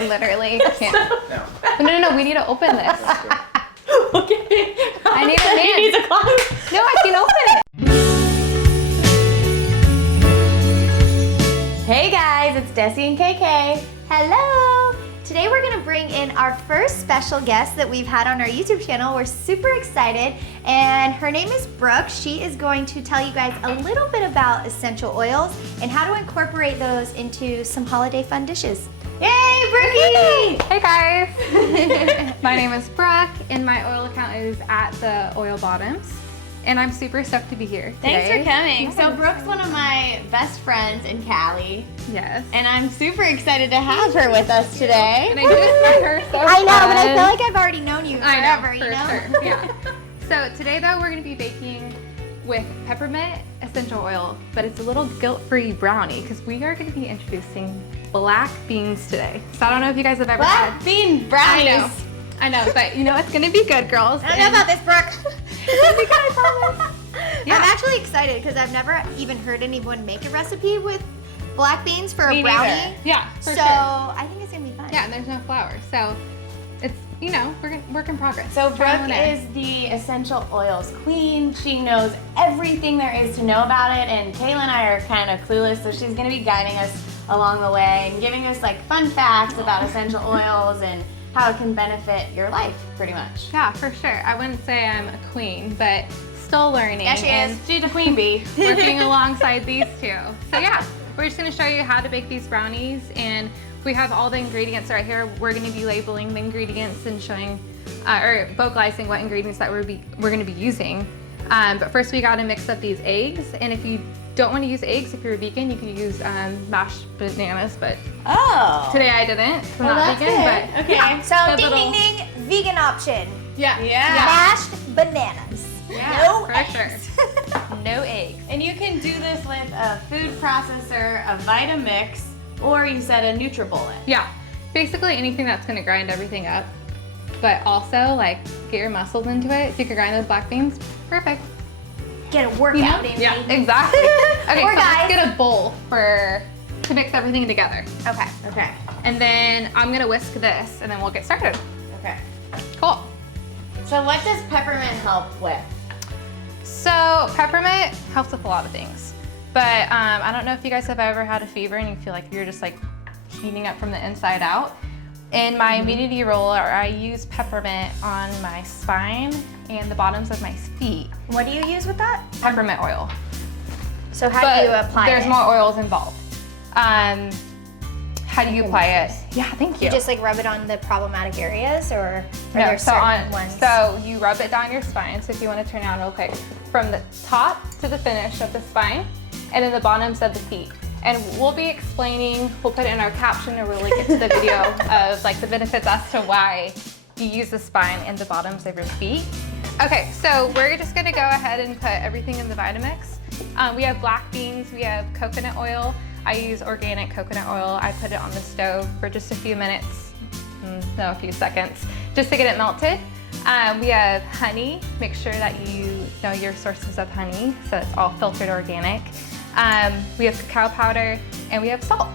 Literally can't. No, we need to open this. Okay. I need a man. He needs a closet. No, I can open it. Hey guys, it's Dessie and KK. Hello! Today we're gonna bring in our first special guest that we've had on our YouTube channel. We're super excited, and her name is Brooke. She is going to tell you guys a little bit about essential oils and how to incorporate those into some holiday fun dishes. Yay, Brookie! Hey guys. My name is Brooke, and my oil account is at the Oil Bottoms. And I'm super stoked to be here today. Thanks for coming. So Brooke's one of my best friends in Cali. Yes. And I'm super excited to have her with us today. And I just met her so I know, fun. but I feel like I've already known you forever, I know, for sure. Yeah. So today though, we're gonna be baking with peppermint essential oil, but it's a little guilt-free brownie because we are gonna be introducing black beans today. So I don't know if you guys have ever Black bean brownies. I know, but you know it's gonna be good, girls. I don't know about this, Brooke. Yeah. I'm actually excited because I've never even heard anyone make a recipe with black beans for Me a brownie. neither. Yeah, for So sure. I think it's gonna be fun. Yeah, and there's no flour, so it's, you know, work in progress. So Trial Brooke and error. is the essential oils queen. She knows everything there is to know about it, and Kayla and I are kind of clueless, so she's gonna be guiding us along the way and giving us like fun facts about essential oils and how it can benefit your life, pretty much. Yeah, for sure. I wouldn't say I'm a queen, but still learning. Yeah, she and is. She's a queen bee. working alongside these two. So yeah, we're just gonna show you how to bake these brownies, and we have all the ingredients right here. We're gonna be labeling the ingredients and showing, or vocalizing what ingredients that we're gonna be using. But first we gotta mix up these eggs, and if you don't want to use eggs, if you're a vegan, you can use mashed bananas, but Oh. today I didn't. I'm Well, not that's vegan, good. but Okay. Yeah, so Good ding, little- ding, ding, vegan option. yeah. Mashed bananas. Yeah, No for eggs. sure. No eggs. And you can do this with a food processor, a Vitamix, or you said a NutriBullet. Yeah, basically anything that's gonna grind everything up, but also like get your muscles into it. If you could grind those black beans, perfect. Get a workout in, Yeah, baby. exactly. Okay, Or so guys. let's get a bowl to mix everything together. Okay. Okay. And then I'm gonna whisk this, and then we'll get started. Okay. Cool. So what does peppermint help with? So peppermint helps with a lot of things, but I don't know if you guys have ever had a fever and you feel like you're just like heating up from the inside out. In my immunity roller, I use peppermint on my spine and the bottoms of my feet. What do you use with that? Peppermint oil. So how But do you apply there's it? more oils involved. How do you apply it? Yeah, thank you. You just like rub it on the problematic areas, or are No, there so certain ones? so you rub it down your spine. So if you want to turn it on real quick, from the top to the finish of the spine, and then the bottoms of the feet. And we'll be explaining, we'll put it in our caption, or we'll link it to the video of like the benefits as to why you use the spine and the bottoms of your feet. Okay, so we're just gonna go ahead and put everything in the Vitamix. We have black beans, we have coconut oil. I use organic coconut oil. I put it on the stove for just a few minutes, no, a few seconds, just to get it melted. We have honey. Make sure that you know your sources of honey, so it's all filtered organic. We have cacao powder, and we have salt.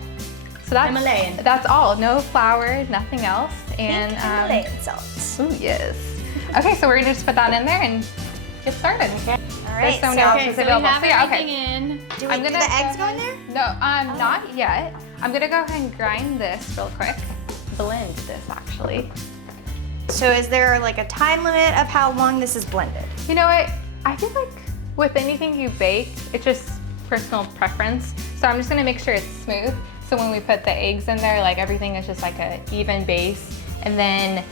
So Himalayan. that's all. No flour, nothing else. And Himalayan salt. oh yes. Okay, so we're gonna just put that in there and get started. All right. so So, now- Okay, so we available. have So, yeah, everything okay. in. do I'm we do gonna the eggs go go in there? No, not yet. I'm gonna go ahead and grind this real quick. Blend this actually. So is there like a time limit of how long this is blended? You know what? I feel like with anything you bake, it's just personal preference. So I'm just gonna make sure it's smooth. So when we put the eggs in there, like everything is just like a even base. And then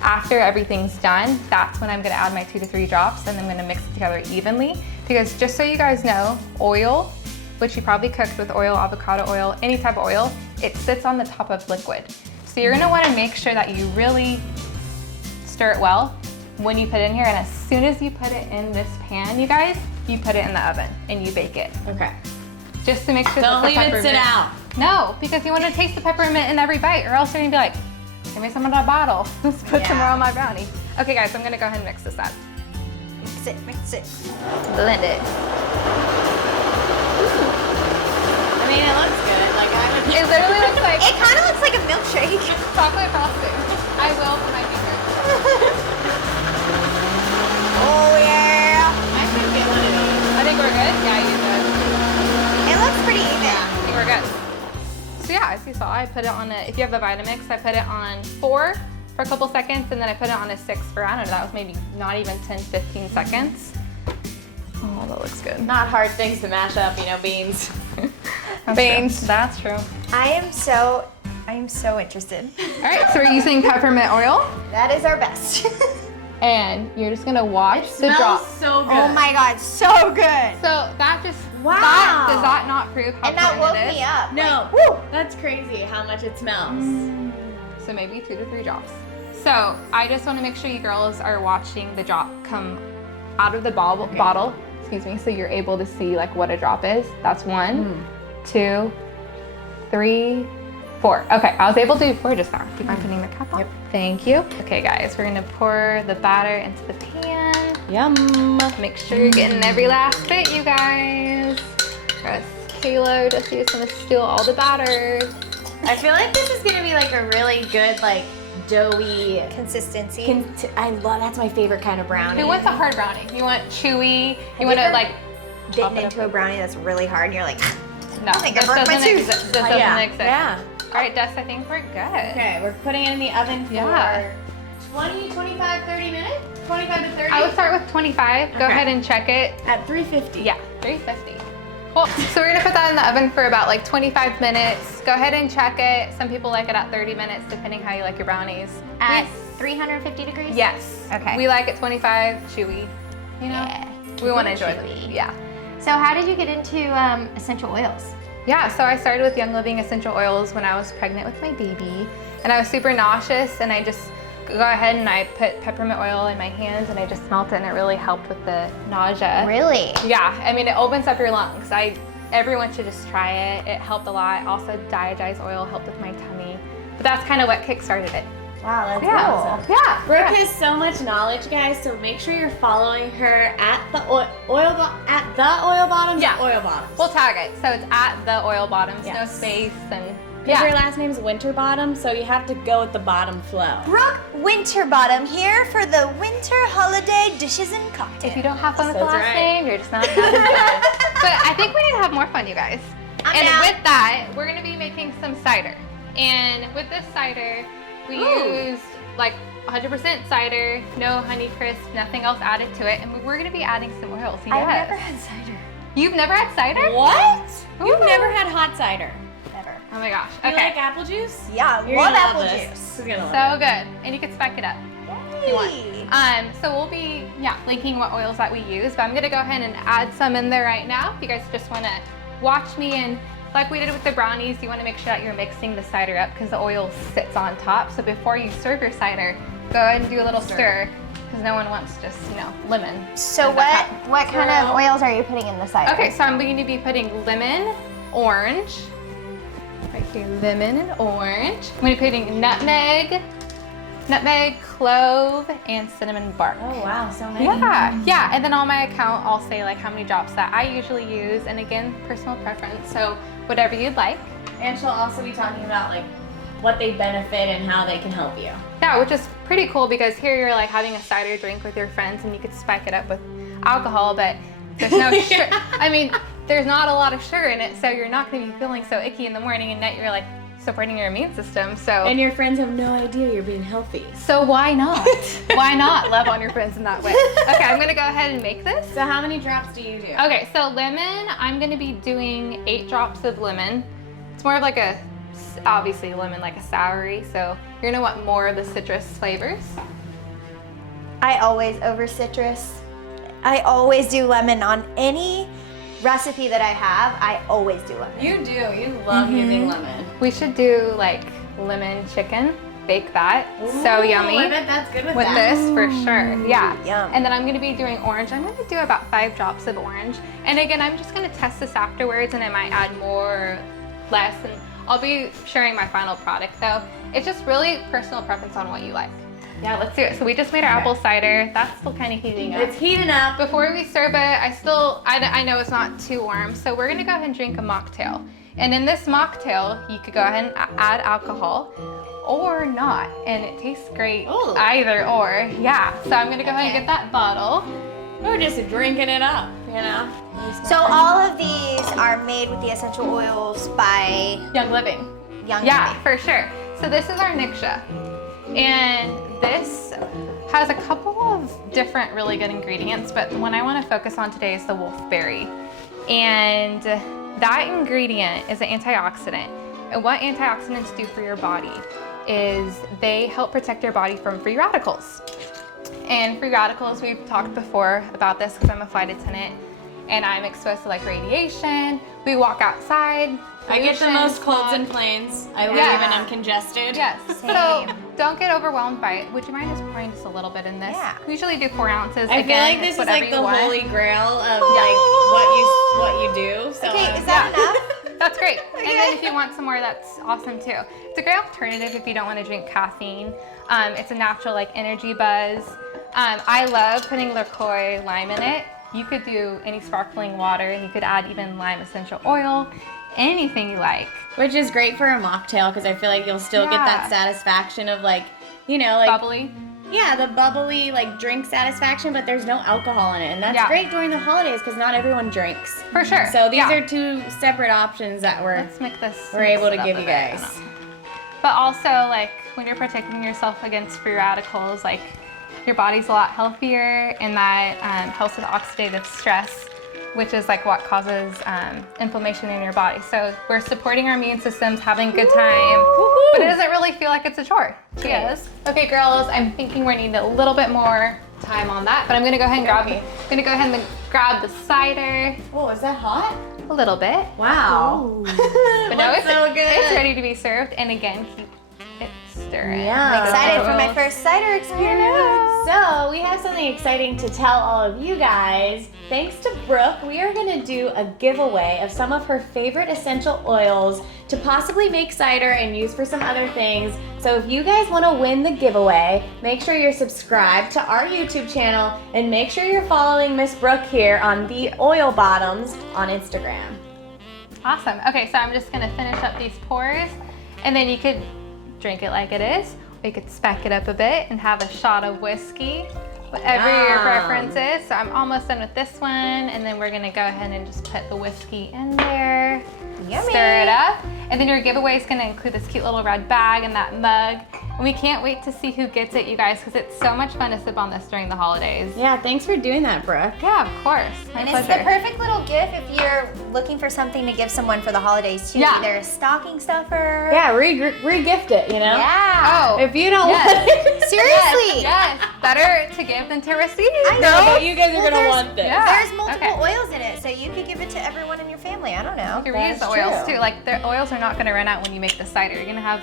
after everything's done, that's when I'm gonna add my 2 to 3 drops, and I'm gonna mix it together evenly. Because just so you guys know, oil, which you probably cooked with oil, avocado oil, any type of oil, it sits on the top of liquid. So you're gonna wanna make sure that you really stir it well when you put it in here, and as soon as you put it in this pan, you guys, you put it in the oven and you bake it. Okay. Just to make sure Don't that the leave it sit peppermint- out. No, because you want to taste the peppermint in every bite, or else you're gonna be like, give me some of that bottle. Let's put some more Yeah. on my brownie. Okay guys, I'm gonna go ahead and mix this up. Mix it, mix it. Blend it. I mean, it looks good. Like I would. It literally looks like It kind of looks like a milkshake. put it on if you have the Vitamix, I put it on 4 for a couple seconds, and then I put it on a 6 for, I don't know, that was maybe not even 10, 15 seconds. Oh, that looks good. Not hard things to mash up, you know, beans. Beans, that's true. I am so interested. All right, so we're using peppermint oil, That is our best. and you're just gonna watch It the smells drop. so good. Oh my God, so good. So that just, Wow. does that not prove how And that potent woke it is? me up. No, Like, woo. that's crazy how much it smells. So maybe 2 to 3 drops. So I just want to make sure you girls are watching the drop come out of the bottle. Excuse me. So you're able to see like what a drop is. That's 1, 2, 3, 4. Okay, I was able to do 4 just now. Keep on putting the cap on. Yep. Thank you. Okay, guys, we're gonna pour the batter into the pan. Yum. Make sure you're getting every last bit, you guys. Yes, Kayla, Dessie is gonna steal all the batter. I feel like this is gonna be like a really good, like, doughy. Consistency. I love, that's my favorite kind of brownie. Who wants a hard brownie? You want chewy? You you want to ever like chop Bitten it into a up? brownie that's really hard and you're like, No, think I this broke my doesn't tooth. exist. This doesn't yeah. exist. Yeah. All right, Des, I think we're good. Okay, we're putting it in the oven for Yeah. 20, 25, 30 minutes? 25 to 30? I would start with 25. Go Okay. ahead and check it. At 350. Yeah, 350. Cool. So we're gonna put that in the oven for about like 25 minutes. Go ahead and check it. Some people like it at 30 minutes, depending how you like your brownies. at 350 degrees? Yes. Okay. We like it 25, chewy. You know, Yeah. we want to enjoy chewy. it. Yeah. So how did you get into essential oils? Yeah, so I started with Young Living essential oils when I was pregnant with my baby, and I was super nauseous, and I just go ahead and I put peppermint oil in my hands, and I just smelt it, and it really helped with the nausea. Really? Yeah, I mean, it opens up your lungs. Everyone should just try it. It helped a lot. Also, diageized oil helped with my tummy, but that's kind of what kickstarted it. Wow, that's Yeah, awesome. yeah. Brooke has so much knowledge, guys, so make sure you're following her at the oil bottoms. Yeah. Oil bottoms. We'll tag it, so it's at the oil bottoms, no Yes. space, and Because your last name's Winterbottom, so you have to go with the bottom flow. Brooke Winterbottom here for the winter holiday dishes and cocktails. If you don't have fun with the That's last right. name, you're just not having fun. But I think we need to have more fun, you guys. I'm And down. with that, we're gonna be making some cider. And with this cider, we used like 100% cider, no honey crisp, nothing else added to it. And we're gonna be adding some oils. Yes. I've never had cider. You've never had cider? What? You've Ooh. never had hot cider. Never. Oh my gosh. You Okay. like apple juice? Yeah, You're love gonna apple this. juice. This is gonna love So it. good. And you can spike it up. Yay. you want. So we'll be, linking what oils that we use, but I'm gonna go ahead and add some in there right now. If you guys just wanna watch me, and like we did with the brownies, you wanna make sure that you're mixing the cider up because the oil sits on top. So before you serve your cider, go ahead and do a little stir because no one wants just, lemon. So in the cup. what kind of oils are you putting in the cider? Okay, so I'm going to be putting lemon, orange, right here, lemon and orange. I'm going to be putting nutmeg, clove, and cinnamon bark. Oh wow, so many. Yeah, and then on my account, I'll say like how many drops that I usually use, and again, personal preference, so whatever you'd like. And she'll also be talking about like what they benefit and how they can help you. Yeah, which is pretty cool because here you're like having a cider drink with your friends and you could spike it up with alcohol, but there's no sugar. I mean, there's not a lot of sugar in it, so you're not going to be feeling so icky in the morning, and yet you're like supporting your immune system. So And your friends have no idea you're being healthy. so why not? Why not love on your friends in that way? Okay, I'm going to go ahead and make this. So how many drops do you do? Okay, so lemon, I'm going to be doing 8 drops of lemon. It's more of like obviously lemon, like a soury, so you're gonna want more of the citrus flavors. I always over citrus. I always do lemon on any recipe that I have. I always do lemon. You do. You love using lemon. We should do like lemon chicken, bake that. So yummy. I bet that's good with With that. this for sure, yeah. Yum. And then I'm gonna be doing orange. I'm gonna do about 5 drops of orange. And again, I'm just gonna test this afterwards, and I might add more, less, and I'll be sharing my final product though. It's just really personal preference on what you like. Yeah, let's do it. So we just made our apple cider. That's still kind of heating up. It's heating up. Before we serve it, I know it's not too warm, so we're gonna go ahead and drink a mocktail. And in this mocktail, you could go ahead and add alcohol or not, and it tastes great Ooh. either or. Yeah, so I'm gonna go ahead and get that bottle. We're just drinking it up, you know? So all of these are made with the essential oils by Young Living. young Yeah, baby. for sure. So this is our Niksha. And this has a couple of different really good ingredients, but the one I want to focus on today is the wolfberry. And that ingredient is an antioxidant. And what antioxidants do for your body is they help protect your body from free radicals. And free radicals, we've talked before about this because I'm a flight attendant and I'm exposed to like radiation. We walk outside. I get the pollution, most colds smog. in planes. I leave Yeah. and I'm congested. Yes. Same. So don't get overwhelmed by it. Would you mind just pouring just a little bit in this? Yeah. We usually do 4 ounces. I Again, feel like it's this is whatever like you the want. holy grail of like what you do. So Okay, is that enough? That's great. And then if you want some more, that's awesome too. It's a great alternative if you don't want to drink caffeine. It's a natural like energy buzz. I love putting LaCroix lime in it. You could do any sparkling water and you could add even lime essential oil, anything you like. which is great for a mocktail because I feel like you'll still get that Yeah. satisfaction of like, you know, like Bubbly. yeah, the bubbly like drink satisfaction, but there's no alcohol in it, and that's Yeah. great during the holidays because not everyone drinks. For sure. So these Yeah. are 2 separate options that Let's make this. we're mix able to it up give a you bit. I guys. don't know. But also, like, when you're protecting yourself against free radicals, like, your body's a lot healthier, and that helps with oxidative stress, which is like what causes inflammation in your body. So we're supporting our immune systems, having a good time, but it doesn't really feel like it's a chore. Cheers. Okay, girls, I'm thinking we're needing a little bit more time on that, but I'm gonna go ahead and grab the cider Oh, is that hot? a little bit. Wow. But no, Looks it's so good. It's ready to be served, and again, keep it stirring. Yeah. Excited for my Girls. first cider experience. So we have something exciting to tell all of you guys. Thanks to Brooke, we are gonna do a giveaway of some of her favorite essential oils to possibly make cider and use for some other things. So if you guys wanna win the giveaway, make sure you're subscribed to our YouTube channel and make sure you're following Miss Brooke here on The Oil Bottoms on Instagram. Awesome. Okay, so I'm just gonna finish up these pours, and then you could drink it like it is, or you could spec it up a bit and have a shot of whiskey, whatever your Yum. preference is. So I'm almost done with this one, and then we're gonna go ahead and just put the whiskey in there, Yummy. stir it up, and then your giveaway is gonna include this cute little red bag and that mug. And we can't wait to see who gets it, you guys, because it's so much fun to sip on this during the holidays. Yeah, thanks for doing that, Brooke. Yeah, of course. My And it's pleasure. the perfect little gift if you're looking for something to give someone for the holidays too. Yeah. Either a stocking stuffer. Yeah, re-gift it, you know? Yeah. Oh, If you don't Yes. want it. Seriously. yes, better to give than to receive. I No, know. but you guys are Well, gonna there's- want this. Yeah. There's multiple Okay. oils in it, so you could give it to everyone in your family. I don't know. You reuse the That's oils true. too. Like the oils are not going to run out when you make the cider. You're going to have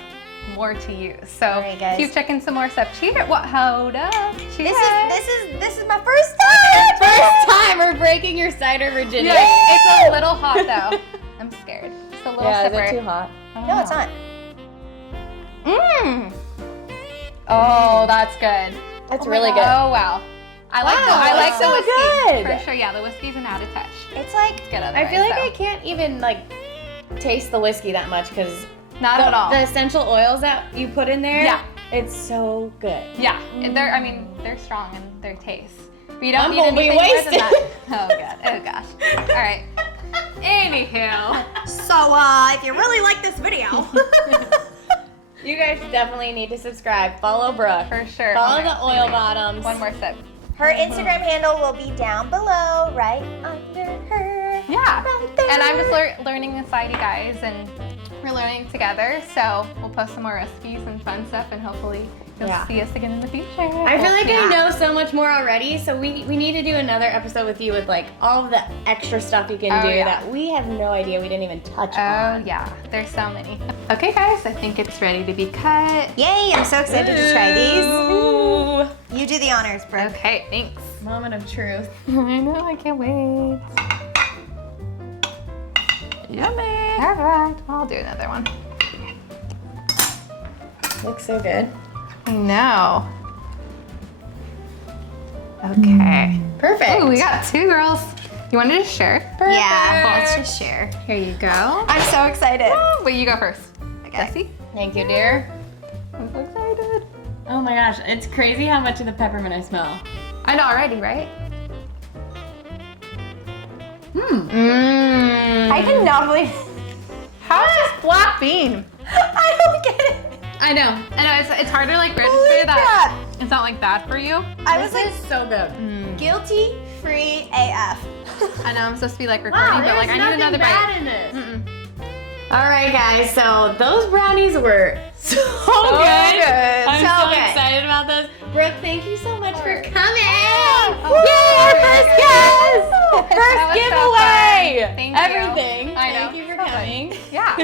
more to use. So right, guys. keep checking some more stuff. Cheers! What? Hold up. Cheers! This is my first time. First time we're breaking your cider virginity. Yeah, it's a little hot though. I'm scared. Just a little Yeah, is sipper. it too hot? No, it's not. Mmm. Oh, that's good. That's my really God. good. Oh wow. I like Wow, the I like that's the so whiskey good. for sure. Yeah, the whiskey's an added touch. It's like Good I feel otherwise, like I so. can't even like taste the whiskey that much because Not at all. the essential oils that you put in there. Yeah. It's so good. Yeah, and they're strong in their taste. But you don't I'm need gonna be anything more than that. wasted. Oh god. Oh gosh. All right. Anywho. so. If you really like this video, You guys definitely need to subscribe. Follow Brooke. For sure. Follow Oh my the gosh. oil bottoms. One more sip. her Instagram handle will be down below, right under her. Yeah. Right there. And I'm just learning the side, you guys, and we're learning together. So we'll post some more recipes and fun stuff, and hopefully you'll Yeah. see us again in the future. I feel like Yeah. I know so much more already, so we need to do another episode with you with like all of the extra stuff you can Oh, do yeah. that we have no idea we didn't even touch Oh on. yeah, there's so many. Okay, guys, I think it's ready to be cut. Yay! I'm so excited to try these. Ooh. You do the honors, Brooke. Okay, thanks. Moment of truth. I know, I can't wait. Yummy. Perfect. I'll do another one. Looks so good. I know. Okay. Perfect. Oh, we got 2 girls. You want to just share? Yeah, let's just share. Here you go. I'm so excited. Wait, you go first. Okay. Dessie? Thank you, dear. I'm so excited. Oh my gosh, it's crazy how much of the peppermint I smell. I know already, right? Hmm. Mmm. I cannot believe. How is this black bean? I don't get it. I know. It's hard to like register Holy that crap. it's not like bad for you. I was like so good. guilty free AF. I know I'm supposed to be like recording, but like I need another bite. in this. Mm-mm. All right, guys. So those brownies were so good. good. I'm So so good. excited about those. Brooke, thank you so much for coming. Oh, Yay, our first guest! That First was so giveaway. fun. Thank you. Everything. I know. Thank you for So fun. coming. Yeah.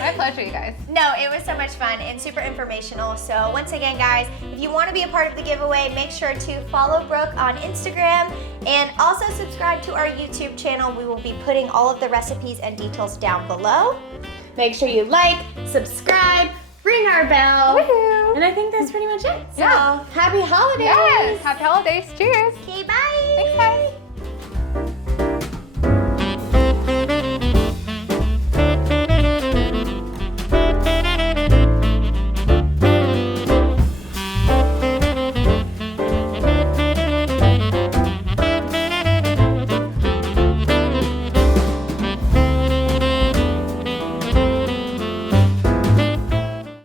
My pleasure, you guys. No, it was so much fun and super informational. So once again, guys, if you want to be a part of the giveaway, make sure to follow Brooke on Instagram and also subscribe to our YouTube channel. We will be putting all of the recipes and details down below. Make sure you like, subscribe, ring our bell. Woohoo! And I think that's pretty much it. So Yeah. happy holidays. Yes. Happy holidays. Cheers. Okay, bye. Thanks, guys.